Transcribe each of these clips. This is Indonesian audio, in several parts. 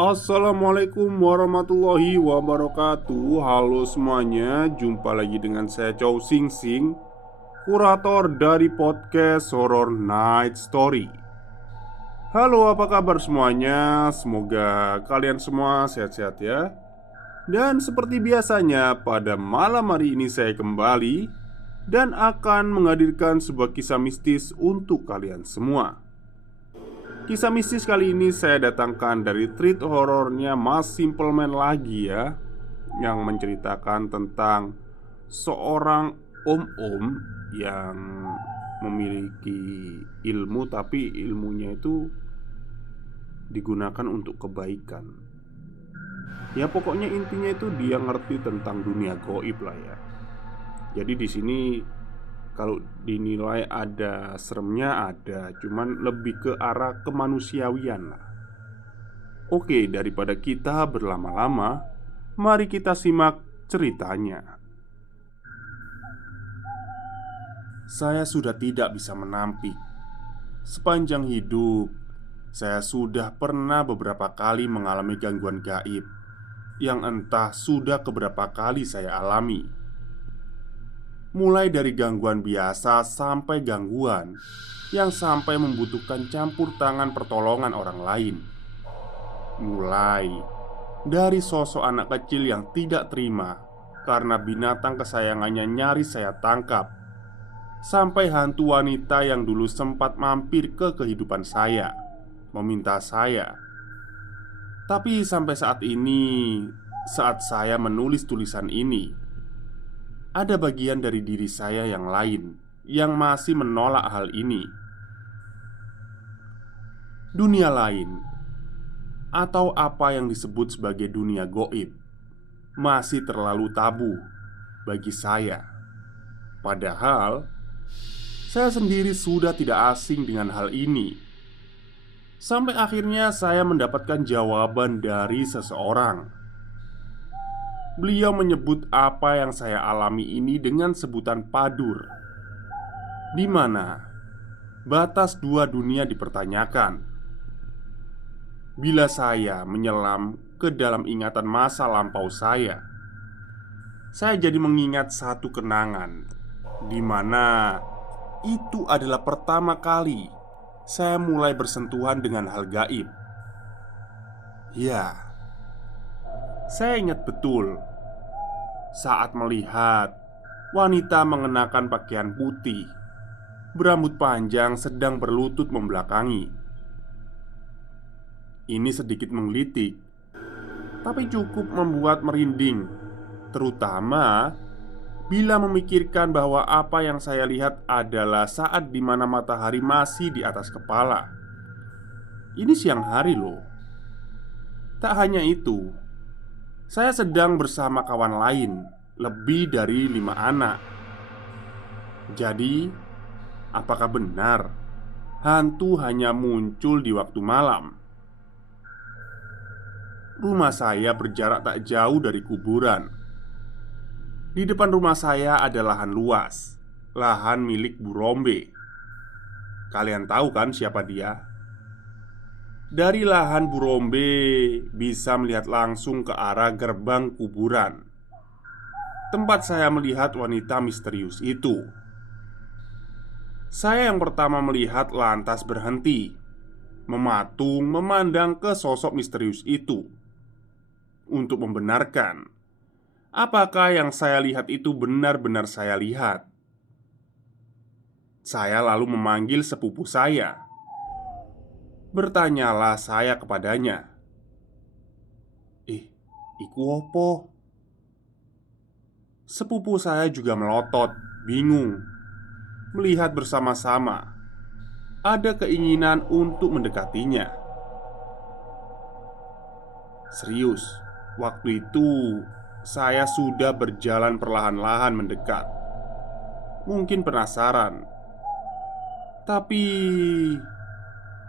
Assalamualaikum warahmatullahi wabarakatuh. Halo semuanya, jumpa lagi dengan saya Chow Sing Sing, kurator dari podcast Horror Night Story. Halo, apa kabar semuanya? Semoga kalian semua sehat-sehat ya. Dan seperti biasanya, pada malam hari ini saya kembali dan akan menghadirkan sebuah kisah mistis untuk kalian semua. Kisah mistis kali ini saya datangkan dari treat horornya Mas Simple Man lagi ya, yang menceritakan tentang seorang om-om yang memiliki ilmu, tapi ilmunya itu digunakan untuk kebaikan. Ya pokoknya intinya itu dia ngerti tentang dunia gaib lah ya. Jadi di sini kalau dinilai ada seremnya ada, cuman lebih ke arah kemanusiawian lah. Oke, daripada kita berlama-lama, mari kita simak ceritanya. Saya sudah tidak bisa menampik. Sepanjang hidup, saya sudah pernah beberapa kali mengalami gangguan gaib yang entah sudah keberapa kali saya alami. Mulai dari gangguan biasa sampai gangguan yang sampai membutuhkan campur tangan pertolongan orang lain. Mulai dari sosok anak kecil yang tidak terima karena binatang kesayangannya nyaris saya tangkap, sampai hantu wanita yang dulu sempat mampir ke kehidupan saya, meminta saya. Tapi sampai saat ini, saat saya menulis tulisan ini, ada bagian dari diri saya yang lain yang masih menolak hal ini. Dunia lain, atau apa yang disebut sebagai dunia goib, masih terlalu tabu bagi saya. Padahal saya sendiri sudah tidak asing dengan hal ini. Sampai akhirnya saya mendapatkan jawaban dari seseorang. Beliau menyebut apa yang saya alami ini dengan sebutan padur, di mana batas dua dunia dipertanyakan. Bila saya menyelam ke dalam ingatan masa lampau saya jadi mengingat satu kenangan, di mana itu adalah pertama kali saya mulai bersentuhan dengan hal gaib. Ya, saya ingat betul saat melihat wanita mengenakan pakaian putih, berambut panjang, sedang berlutut membelakangi. Ini sedikit menggelitik, tapi cukup membuat merinding, terutama bila memikirkan bahwa apa yang saya lihat adalah saat di mana matahari masih di atas kepala. Ini siang hari loh. Tak hanya itu, saya sedang bersama kawan lain, lebih dari 5 anak. Jadi, apakah benar hantu hanya muncul di waktu malam? Rumah saya berjarak tak jauh dari kuburan. Di depan rumah saya ada lahan luas, lahan milik Bu Rombe. Kalian tahu kan siapa dia? Dari lahan Bu Rombe bisa melihat langsung ke arah gerbang kuburan, tempat saya melihat wanita misterius itu. Saya yang pertama melihat lantas berhenti, mematung memandang ke sosok misterius itu untuk membenarkan apakah yang saya lihat itu benar-benar saya lihat. Saya lalu memanggil sepupu saya. Bertanyalah saya kepadanya, iku opo?" Sepupu saya juga melotot, bingung, melihat bersama-sama ada keinginan untuk mendekatinya. Serius, waktu itu saya sudah berjalan perlahan-lahan mendekat. Mungkin penasaran, tapi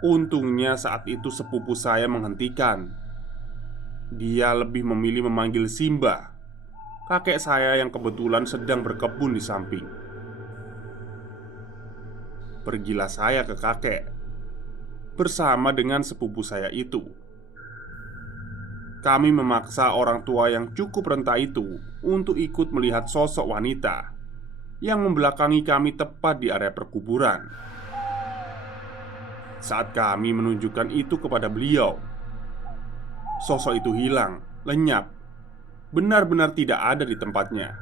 untungnya saat itu sepupu saya menghentikan. Dia lebih memilih memanggil Simba, kakek saya yang kebetulan sedang berkebun di samping. Pergilah saya ke kakek bersama dengan sepupu saya itu. kami memaksa orang tua yang cukup renta itu untuk ikut melihat sosok wanita yang membelakangi kami tepat di area perkuburan. Saat kami menunjukkan itu kepada beliau, sosok itu hilang, lenyap, benar-benar tidak ada di tempatnya.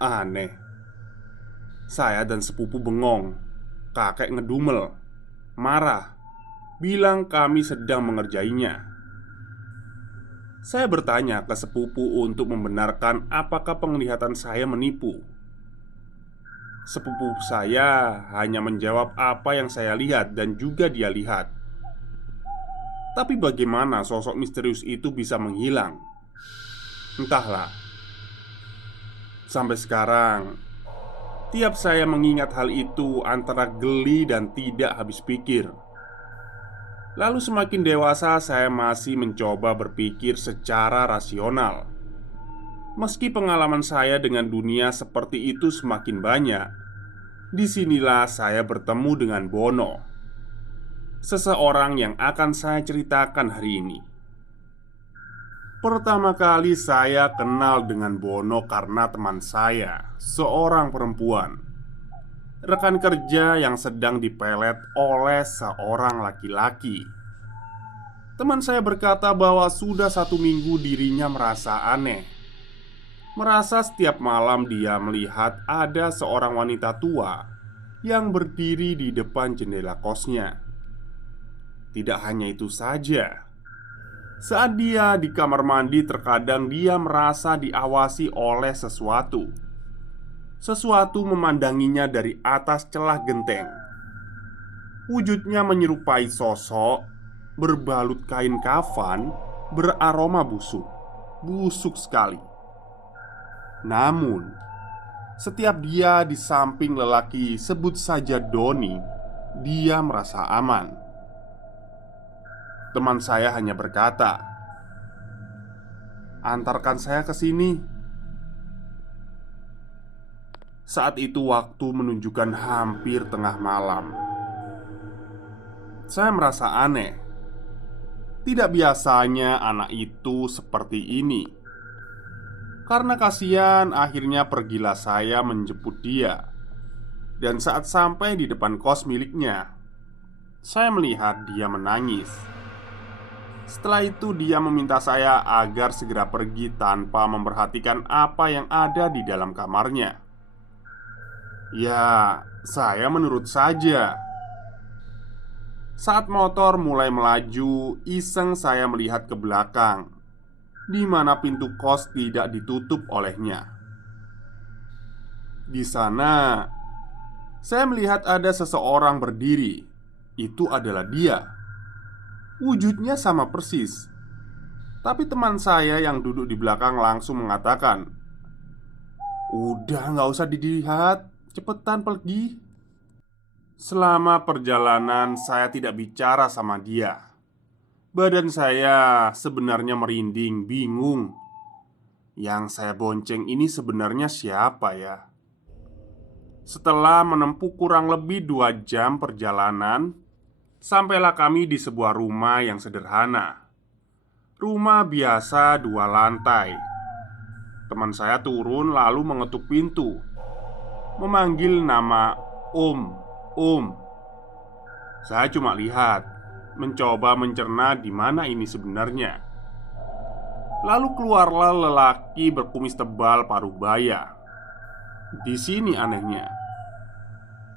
Aneh. Saya dan sepupu bengong. Kakek ngedumel, marah, bilang kami sedang mengerjainya. Saya bertanya ke sepupu untuk membenarkan apakah penglihatan saya menipu. Sepupu saya hanya menjawab apa yang saya lihat dan juga dia lihat. Tapi bagaimana sosok misterius itu bisa menghilang? Entahlah. Sampai sekarang, tiap saya mengingat hal itu antara geli dan tidak habis pikir. Lalu semakin dewasa saya masih mencoba berpikir secara rasional. Meski pengalaman saya dengan dunia seperti itu semakin banyak, disinilah saya bertemu dengan Bono, seseorang yang akan saya ceritakan hari ini. Pertama kali saya kenal dengan Bono karena teman saya, seorang perempuan, rekan kerja yang sedang dipelet oleh seorang laki-laki. Teman saya berkata bahwa sudah 1 minggu dirinya merasa aneh. Merasa setiap malam dia melihat ada seorang wanita tua yang berdiri di depan jendela kosnya. Tidak hanya itu saja, saat dia di kamar mandi terkadang dia merasa diawasi oleh sesuatu. Sesuatu memandanginya dari atas celah genteng. Wujudnya menyerupai sosok berbalut kain kafan beraroma busuk. Busuk sekali. Namun, setiap dia di samping lelaki sebut saja Doni, dia merasa aman. Teman saya hanya berkata, "Antarkan saya ke sini." Saat itu waktu menunjukkan hampir tengah malam. Saya merasa aneh. Tidak biasanya anak itu seperti ini. Karena kasihan, akhirnya pergilah saya menjemput dia. Dan saat sampai di depan kos miliknya, saya melihat dia menangis. Setelah itu dia meminta saya agar segera pergi tanpa memperhatikan apa yang ada di dalam kamarnya. Ya, saya menurut saja. Saat motor mulai melaju, iseng saya melihat ke belakang, di mana pintu kos tidak ditutup olehnya. Di sana, saya melihat ada seseorang berdiri. Itu adalah dia. Wujudnya sama persis. Tapi teman saya yang duduk di belakang langsung mengatakan, "Udah, nggak usah dilihat, cepetan pergi." Selama perjalanan saya tidak bicara sama dia. Badan saya sebenarnya merinding, bingung. Yang saya bonceng ini sebenarnya siapa ya? Setelah menempuh kurang lebih 2 jam perjalanan, sampailah kami di sebuah rumah yang sederhana. Rumah biasa 2 lantai. Teman saya turun lalu mengetuk pintu, memanggil nama Om. Saya cuma lihat, mencoba mencerna di mana ini sebenarnya. Lalu keluarlah lelaki berkumis tebal paruh baya. Di sini anehnya.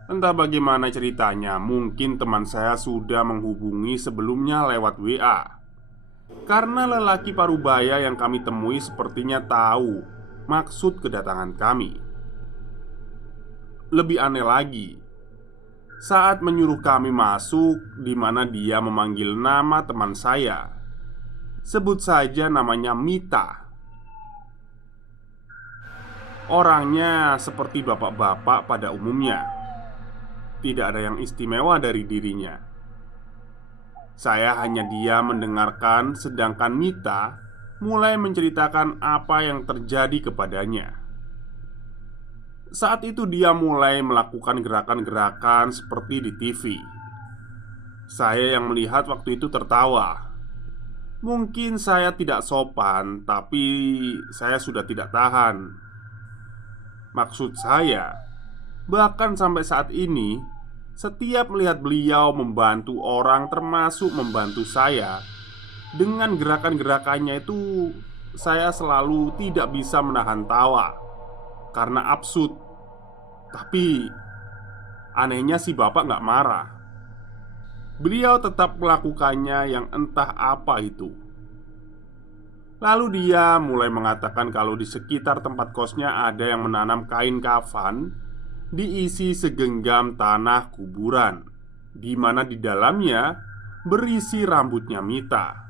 Entah bagaimana ceritanya, mungkin teman saya sudah menghubungi sebelumnya lewat WA. Karena lelaki parubaya yang kami temui sepertinya tahu maksud kedatangan kami. Lebih aneh lagi, saat menyuruh kami masuk, di mana dia memanggil nama teman saya. Sebut saja namanya Mita. Orangnya seperti bapak-bapak pada umumnya. Tidak ada yang istimewa dari dirinya. Saya hanya diam mendengarkan, sedangkan Mita mulai menceritakan apa yang terjadi kepadanya. Saat itu dia mulai melakukan gerakan-gerakan seperti di TV. Saya yang melihat waktu itu tertawa. Mungkin saya tidak sopan, tapi saya sudah tidak tahan. Maksud saya, bahkan sampai saat ini, setiap melihat beliau membantu orang, termasuk membantu saya, dengan gerakan-gerakannya itu, saya selalu tidak bisa menahan tawa karena absurd. Tapi anehnya si bapak nggak marah. Beliau tetap melakukannya yang entah apa itu. Lalu dia mulai mengatakan kalau di sekitar tempat kosnya ada yang menanam kain kafan diisi segenggam tanah kuburan, di mana di dalamnya berisi rambutnya Mita.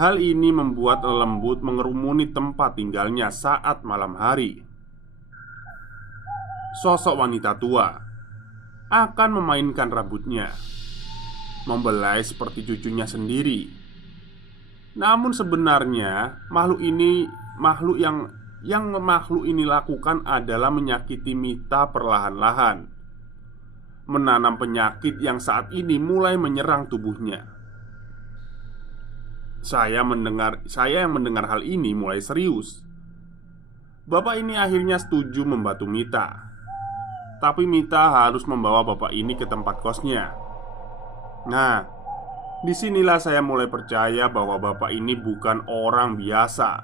Hal ini membuat lembut mengerumuni tempat tinggalnya saat malam hari. Sosok wanita tua akan memainkan rambutnya, membelai seperti cucunya sendiri. Namun sebenarnya makhluk ini lakukan adalah menyakiti Mita perlahan-lahan, menanam penyakit yang saat ini mulai menyerang tubuhnya. Saya yang mendengar hal ini mulai serius. Bapak ini akhirnya setuju membantu Mita. Tapi Mita harus membawa bapak ini ke tempat kosnya. Nah, disinilah saya mulai percaya bahwa bapak ini bukan orang biasa,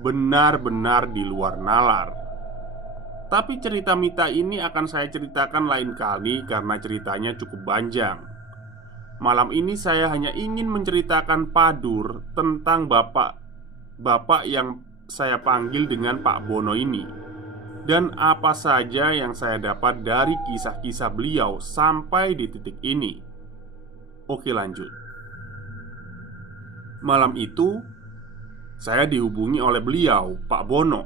benar-benar di luar nalar. Tapi cerita Mita ini akan saya ceritakan lain kali karena ceritanya cukup panjang. Malam ini saya hanya ingin menceritakan padur tentang bapak yang saya panggil dengan Pak Bono ini, dan apa saja yang saya dapat dari kisah-kisah beliau sampai di titik ini. Oke, lanjut. Malam itu saya dihubungi oleh beliau, Pak Bono,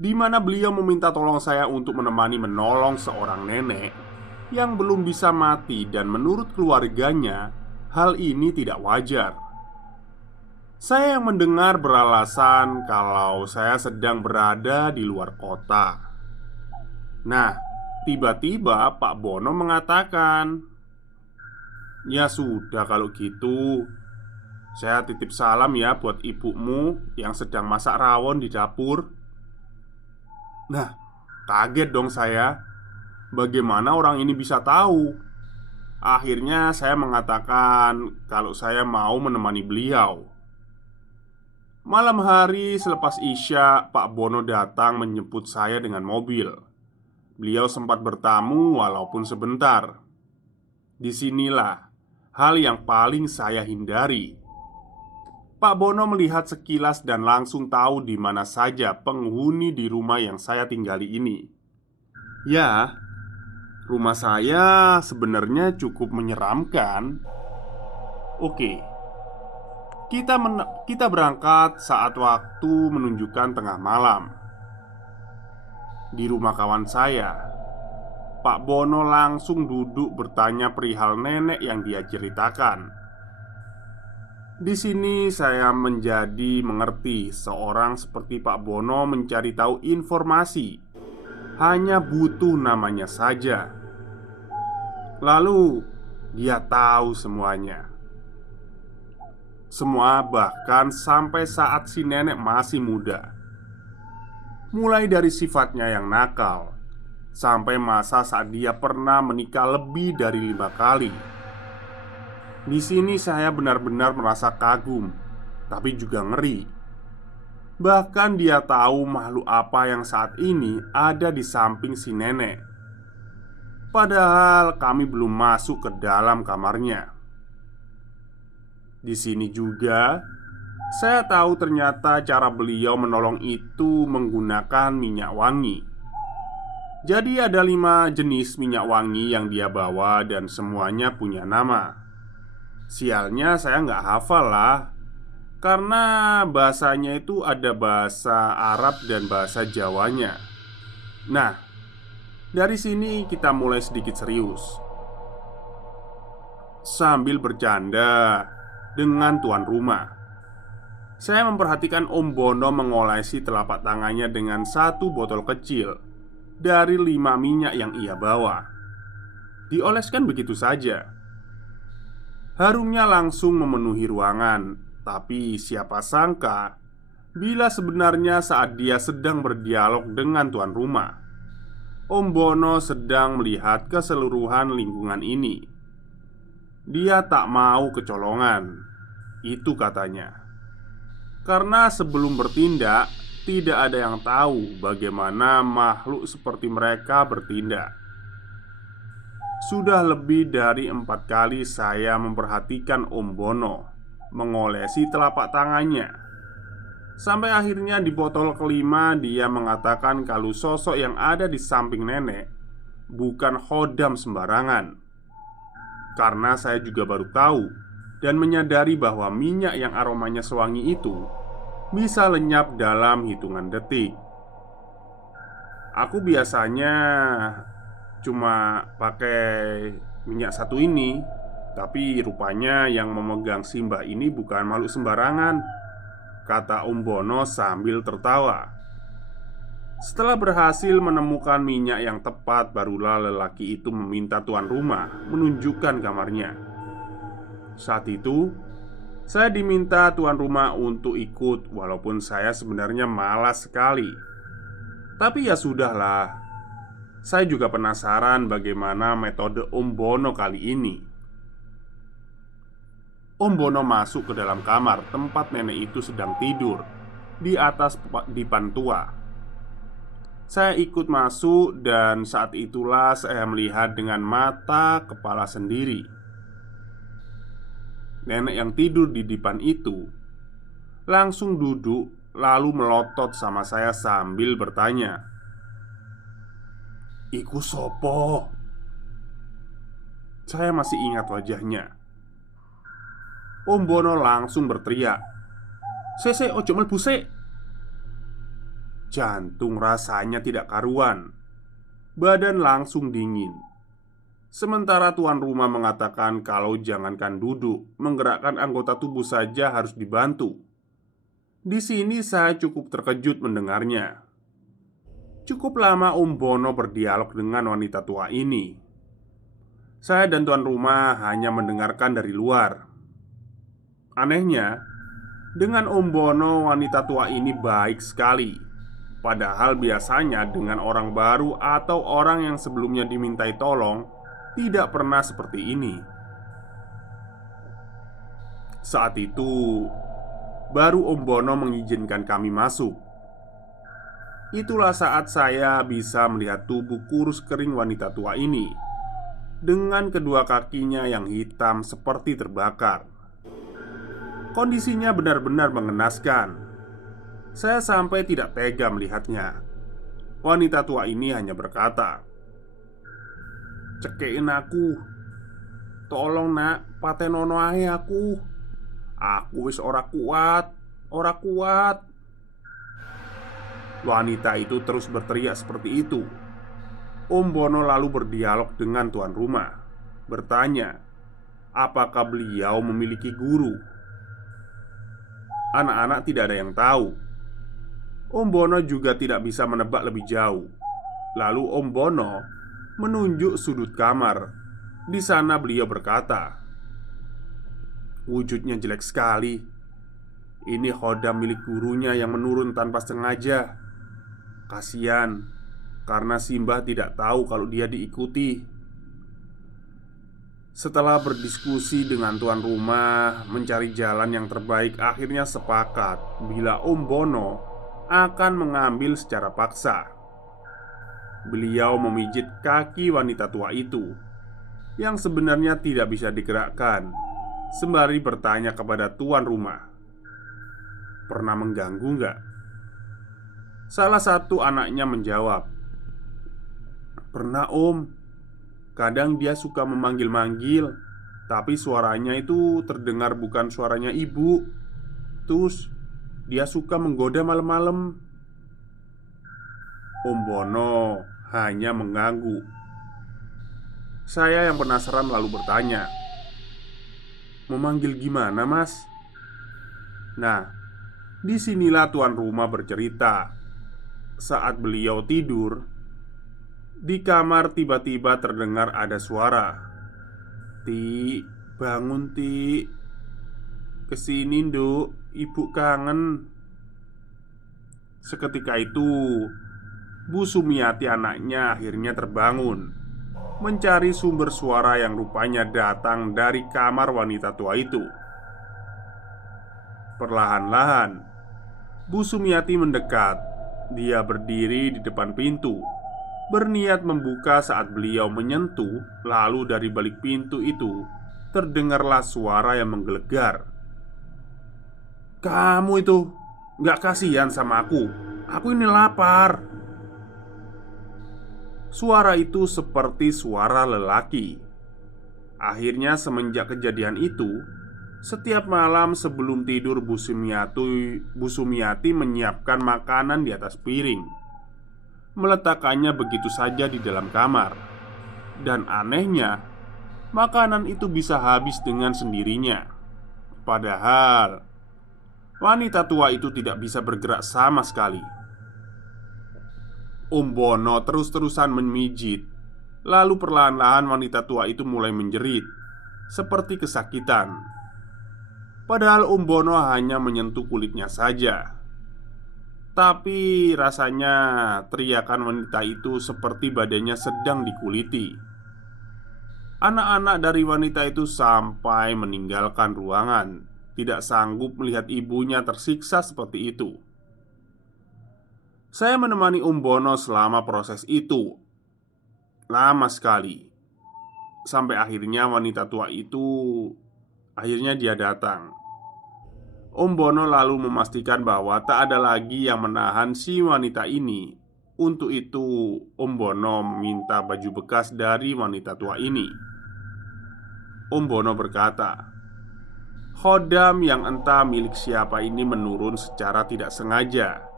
di mana beliau meminta tolong saya untuk menolong seorang nenek yang belum bisa mati, dan menurut keluarganya hal ini tidak wajar. Saya yang mendengar beralasan kalau saya sedang berada di luar kota. Nah, tiba-tiba Pak Bono mengatakan, "Ya sudah kalau gitu, saya titip salam ya buat ibumu yang sedang masak rawon di dapur." Nah, kaget dong saya. Bagaimana orang ini bisa tahu? Akhirnya saya mengatakan kalau saya mau menemani beliau. Malam hari selepas Isya, Pak Bono datang menjemput saya dengan mobil. Beliau sempat bertamu walaupun sebentar. Disinilah hal yang paling saya hindari. Pak Bono melihat sekilas dan langsung tahu di mana saja penghuni di rumah yang saya tinggali ini. Ya, rumah saya sebenarnya cukup menyeramkan. Oke, kita berangkat saat waktu menunjukkan tengah malam. Di rumah kawan saya, Pak Bono langsung duduk bertanya perihal nenek yang dia ceritakan. Di sini saya menjadi mengerti seorang seperti Pak Bono mencari tahu informasi hanya butuh namanya saja. Lalu dia tahu semuanya. Semua, bahkan sampai saat si nenek masih muda. Mulai dari sifatnya yang nakal, sampai masa saat dia pernah menikah lebih dari 5 kali. Di sini saya benar-benar merasa kagum, tapi juga ngeri. Bahkan dia tahu makhluk apa yang saat ini ada di samping si nenek. Padahal kami belum masuk ke dalam kamarnya. Di sini juga saya tahu ternyata cara beliau menolong itu menggunakan minyak wangi. Jadi ada 5 jenis minyak wangi yang dia bawa dan semuanya punya nama. Sialnya saya nggak hafal lah, karena bahasanya itu ada bahasa Arab dan bahasa Jawanya. Nah, dari sini kita mulai sedikit serius. Sambil bercanda dengan tuan rumah, saya memperhatikan Om Bono mengolesi telapak tangannya dengan 1 botol kecil dari 5 minyak yang ia bawa. Dioleskan begitu saja. Harumnya langsung memenuhi ruangan. Tapi siapa sangka, bila sebenarnya saat dia sedang berdialog dengan tuan rumah, Om Bono sedang melihat keseluruhan lingkungan ini. Dia tak mau kecolongan, itu katanya. Karena sebelum bertindak, tidak ada yang tahu bagaimana makhluk seperti mereka bertindak. Sudah lebih dari 4 kali saya memperhatikan Om Bono mengolesi telapak tangannya. Sampai akhirnya di botol kelima dia mengatakan kalau sosok yang ada di samping nenek bukan khodam sembarangan. Karena saya juga baru tahu dan menyadari bahwa minyak yang aromanya sewangi itu bisa lenyap dalam hitungan detik. Aku biasanya cuma pakai minyak satu ini, tapi rupanya yang memegang Simbah ini bukan makhluk sembarangan, kata Om Bono sambil tertawa. Setelah berhasil menemukan minyak yang tepat, barulah lelaki itu meminta tuan rumah menunjukkan kamarnya. Saat itu, saya diminta tuan rumah untuk ikut, walaupun saya sebenarnya malas sekali. Tapi ya sudahlah, saya juga penasaran bagaimana metode Om Bono kali ini. Om Bono masuk ke dalam kamar tempat nenek itu sedang tidur di atas dipan tua. Saya ikut masuk dan saat itulah saya melihat dengan mata kepala sendiri. Nenek yang tidur di dipan itu langsung duduk lalu melotot sama saya sambil bertanya, "Iku sopo?" Saya masih ingat wajahnya. Om Bono langsung berteriak, "Sese, ojo mlebu sik." Jantung rasanya tidak karuan. Badan langsung dingin. Sementara tuan rumah mengatakan kalau jangankan duduk, menggerakkan anggota tubuh saja harus dibantu. Di sini saya cukup terkejut mendengarnya. Cukup lama Om Bono berdialog dengan wanita tua ini. Saya dan tuan rumah hanya mendengarkan dari luar. Anehnya, dengan Om Bono wanita tua ini baik sekali. Padahal biasanya dengan orang baru atau orang yang sebelumnya dimintai tolong tidak pernah seperti ini. Saat itu baru Om Bono mengizinkan kami masuk. Itulah saat saya bisa melihat tubuh kurus kering wanita tua ini dengan kedua kakinya yang hitam seperti terbakar. Kondisinya benar-benar mengenaskan. Saya sampai tidak tega melihatnya. Wanita tua ini hanya berkata, "Cekein aku. Tolong nak, patenono ae aku. Aku wis ora kuat, ora kuat." Wanita itu terus berteriak seperti itu. Om Bono lalu berdialog dengan tuan rumah, bertanya, apakah beliau memiliki guru. Anak-anak tidak ada yang tahu. Om Bono juga tidak bisa menebak lebih jauh. Lalu Om Bono menunjuk sudut kamar. Di sana beliau berkata, "Wujudnya jelek sekali. Ini khodam milik gurunya yang menurun tanpa sengaja. Kasian, karena Simbah tidak tahu kalau dia diikuti." Setelah berdiskusi dengan tuan rumah mencari jalan yang terbaik, akhirnya sepakat bila Om Bono akan mengambil secara paksa. Beliau memijit kaki wanita tua itu yang sebenarnya tidak bisa digerakkan, sembari bertanya kepada tuan rumah, "Pernah mengganggu nggak?" Salah satu anaknya menjawab, "Pernah om. Kadang dia suka memanggil-manggil, tapi suaranya itu terdengar bukan suaranya ibu. Terus dia suka menggoda malam-malam." Om Bono hanya mengangguk. Saya yang penasaran lalu bertanya, "Memanggil gimana mas?" Nah, disinilah tuan rumah bercerita. Saat beliau tidur, di kamar tiba-tiba terdengar ada suara, "Ti, Bangun, Ti. Kesini, Nduk. Ibu kangen. Seketika itu, Bu Sumiati anaknya akhirnya terbangun, mencari sumber suara yang rupanya datang dari kamar wanita tua itu. Perlahan-lahan, Bu Sumiati mendekat. Dia berdiri di depan pintu, berniat membuka saat beliau menyentuh. Lalu dari balik pintu itu terdengarlah suara yang menggelegar. "Kamu itu gak kasihan sama aku? Aku ini lapar." Suara itu seperti suara lelaki. Akhirnya semenjak kejadian itu, setiap malam sebelum tidur Bu Sumiati menyiapkan makanan di atas piring, meletakkannya begitu saja di dalam kamar. Dan anehnya, makanan itu bisa habis dengan sendirinya. Padahal wanita tua itu tidak bisa bergerak sama sekali. Bono terus-terusan memijit. Lalu perlahan-lahan wanita tua itu mulai menjerit, seperti kesakitan. Padahal Bono hanya menyentuh kulitnya saja. Tapi rasanya teriakan wanita itu seperti badannya sedang dikuliti. Anak-anak dari wanita itu sampai meninggalkan ruangan, tidak sanggup melihat ibunya tersiksa seperti itu. Saya menemani Bono selama proses itu. Lama sekali. Sampai akhirnya wanita tua itu akhirnya dia datang. Bono lalu memastikan bahwa tak ada lagi yang menahan si wanita ini. Untuk itu Bono meminta baju bekas dari wanita tua ini. Bono berkata, "Khodam yang entah milik siapa ini menurun secara tidak sengaja.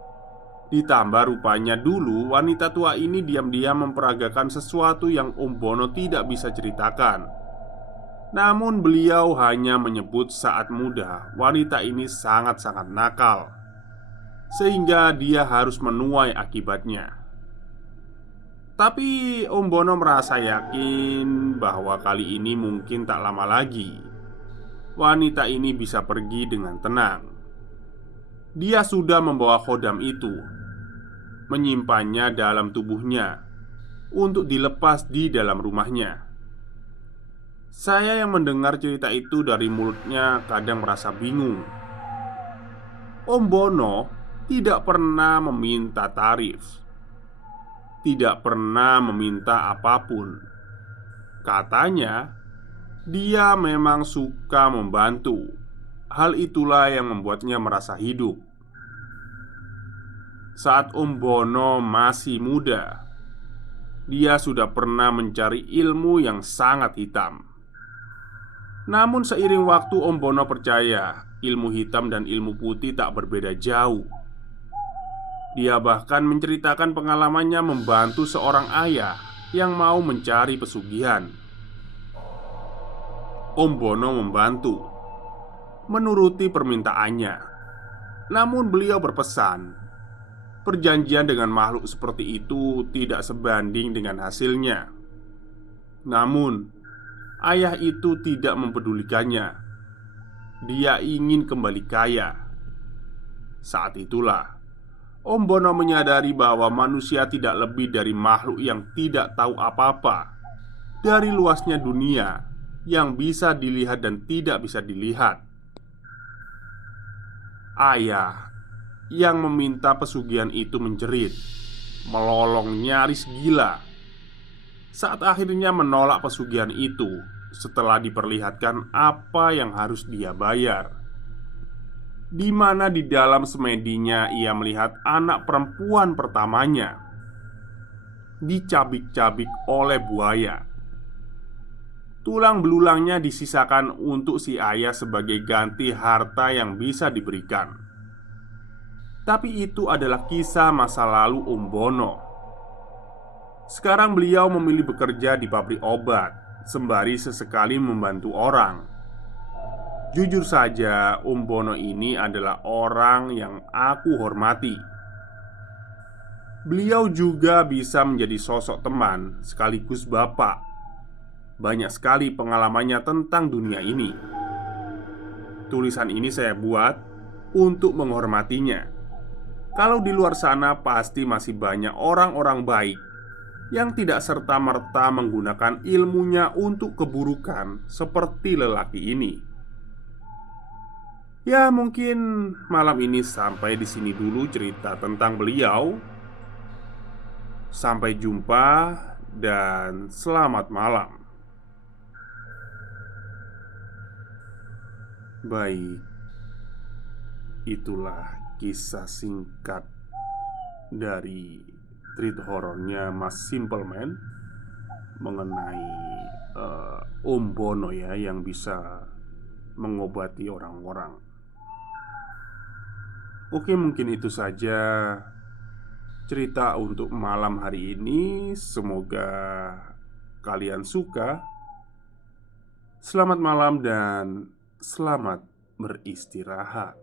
Ditambah rupanya dulu wanita tua ini diam-diam memperagakan sesuatu yang Bono tidak bisa ceritakan. Namun beliau hanya menyebut saat muda wanita ini sangat-sangat nakal, sehingga dia harus menuai akibatnya." Tapi Bono merasa yakin bahwa kali ini mungkin tak lama lagi wanita ini bisa pergi dengan tenang. Dia sudah membawa khodam itu, menyimpannya dalam tubuhnya untuk dilepas di dalam rumahnya. Saya yang mendengar cerita itu dari mulutnya kadang merasa bingung. Bono tidak pernah meminta tarif, tidak pernah meminta apapun. Katanya, dia memang suka membantu. Hal itulah yang membuatnya merasa hidup. Saat Bono masih muda, dia sudah pernah mencari ilmu yang sangat hitam. Namun seiring waktu Bono percaya ilmu hitam dan ilmu putih tak berbeda jauh. Dia bahkan menceritakan pengalamannya membantu seorang ayah yang mau mencari pesugihan. Bono membantu, menuruti permintaannya. Namun beliau berpesan, perjanjian dengan makhluk seperti itu tidak sebanding dengan hasilnya. Namun ayah itu tidak mempedulikannya. Dia ingin kembali kaya. Saat itulah Bono menyadari bahwa manusia tidak lebih dari makhluk yang tidak tahu apa-apa dari luasnya dunia yang bisa dilihat dan tidak bisa dilihat. Ayah yang meminta pesugihan itu menjerit, melolong nyaris gila saat akhirnya menolak pesugihan itu setelah diperlihatkan apa yang harus dia bayar. Di mana di dalam semedinya ia melihat anak perempuan pertamanya dicabik-cabik oleh buaya. Tulang belulangnya disisakan untuk si ayah sebagai ganti harta yang bisa diberikan. Tapi itu adalah kisah masa lalu Bono. Sekarang beliau memilih bekerja di pabrik obat, sembari sesekali membantu orang. Jujur saja, Bono ini adalah orang yang aku hormati. Beliau juga bisa menjadi sosok teman sekaligus bapak banyak sekali pengalamannya tentang dunia ini. Tulisan ini saya buat untuk menghormatinya. Kalau di luar sana pasti masih banyak orang-orang baik yang tidak serta-merta menggunakan ilmunya untuk keburukan seperti lelaki ini. Ya, mungkin malam ini sampai di sini dulu cerita tentang beliau. Sampai jumpa dan selamat malam. Baik, itulah kisah singkat dari treat horornya Mas Simpleman mengenai Om Bono ya, yang bisa mengobati orang-orang. Oke, mungkin itu saja cerita untuk malam hari ini. Semoga kalian suka. Selamat malam dan selamat beristirahat.